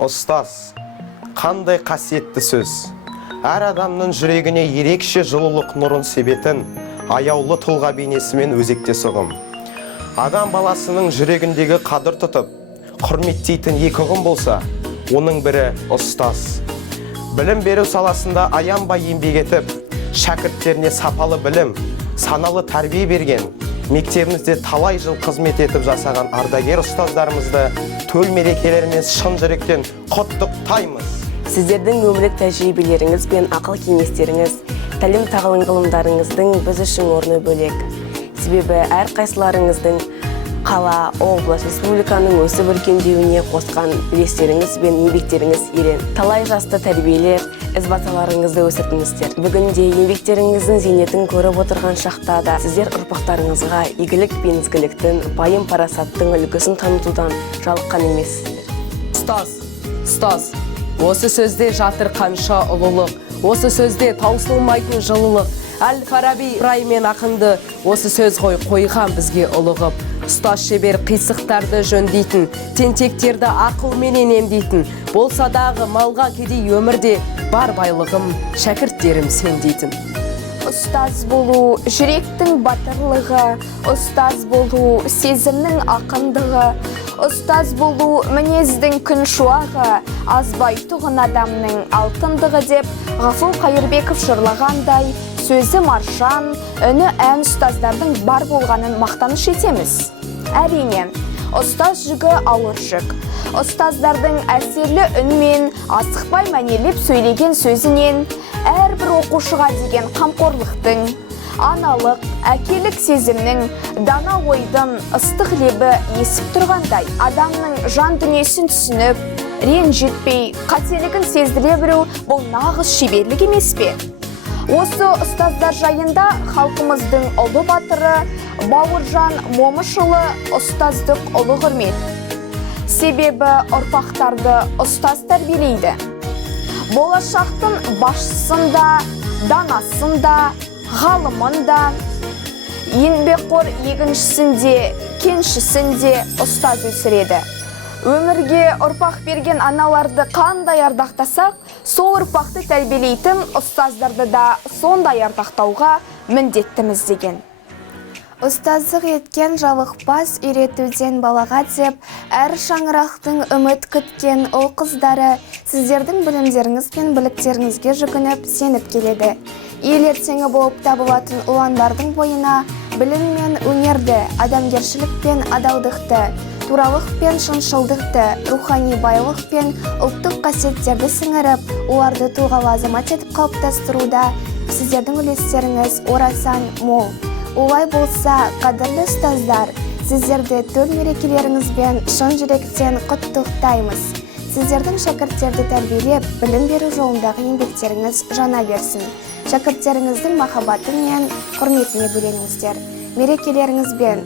Ұстаз, қандай қасиетті сөз. Әр адамның жүрегіне ерекше жылулық нұрын себетін аяулы тұлға бейнесімен өзекте соғым. Адам баласының жүрегіндегі қадір тұтып, құрметтейтін екі ұғым болса, оның бірі ұстаз. Білім беру саласында аянбай еңбек етіп, шәкірттеріне сапалы білім, саналы тәрбие берген, мектебімізде талай жыл қызмет етіп жасаған ардагер ұстаздарымызды төл мерекелерімен шын жүректен құттықтаймыз. Сіздердің өмірлік тәжірибелеріңіз бен ақыл кеңестеріңіз, тәлім тағылым ғылымдарыңыздың біз үшін орны бөлек. Себебі әрқайсыларыңыздың қала, облыс, республиканың өсіп өркендеуіне қосқан үлестеріңіз бен еңбектеріңіз ерен. Талай жасты тәрбиелер, ізбасаларыңызды өсірдіңіздер. Бүгінде еңбектеріңіздің зейнетін көріп отырған шақта да сіздер ұрпақтарыңызға игілік пен ізгіліктің, пайым парасаттың үлгісін танытудан жалыққан емессіздер. Ұстаз, осы сөзде жатыр қанша ұлылық, осы сөзде таусылмайтын жылылық. Әл-Фараби Ибраим ақынды осы сөз ғой қойған бізге ұлығып. Ұстаз шебер қисықтарды жөндейтін, тентектерді ақылменен емдейтін, болса дағы малға кедей өмірде бар байлығым, шәкірттерім сен дейтін. Ұстаз болу жүректің батырлығы, ұстаз болу сезімнің ақындығы, ұстаз болу мінездің күн шуағы, азбайтұғын адамның алтындығы деп Ғафу Қайырбеков жырлағандай, сөзі маржан, үні ән ұстаздардың бар болғанын мақтаныш етеміз. Әрине, ұстаз жүгі ауыр жүк. Ұстаздардың әсерлі үнмен, асықпай мәнелеп сөйлеген сөзінен, әрбір оқушыға деген қамқорлықтың, аналық, әкелік сезімнің, дана ойдың ыстық лебі есіп тұрғандай, адамның жан дүниесін түсініп, ренжітпей, қателігін сездіре білу бұл нағыз шеберлік емес пе? Осы ұстаздар жайында халқымыздың ұлы батыры Бауыржан Момышұлы ұстаздық ұлы құрмет. Себебі ұрпақтарды ұстаз тәрбиелейді. Болашақтың басшысында, данасында, ғалымында, еңбекқор егіншісінде, кеншісінде ұстаз өсіреді. Өмірге ұрпақ берген аналарды қандай ардақтасақ, сол ұрпақты тәрбиелейтін ұстаздарды да сондай ардақтауға міндеттіміз деген. Ұстаздық еткен жалықпас үйретуден балаға деп, әр шаңырақтың үміт күткен ұл қыздары сіздердің білімдеріңіз бен біліктеріңізге жүгініп, сеніп келеді. Ел ертеңі болып табылатын ұландардың бойына білім мен өнерді, адамгершілік пен адалдықты, туралық пен шыншылдықты, рухани байлық пен ұлттық қасиеттерді сіңіріп, оларды тұлғалы азамат етіп қалыптастыруда сіздердің үлестеріңіз орасан мол. Олай болса, қадірлі ұстаздар, сіздерді төл мерекелеріңізбен шын жүректен құттықтаймыз. Сіздердің шәкірттерді тәрбиелеп, білім беру жолындағы еңбектеріңіз жана берсін. Шәкірттеріңіздің махаббаты мен құрметіне бөленіңіздер. Мерекелеріңізбен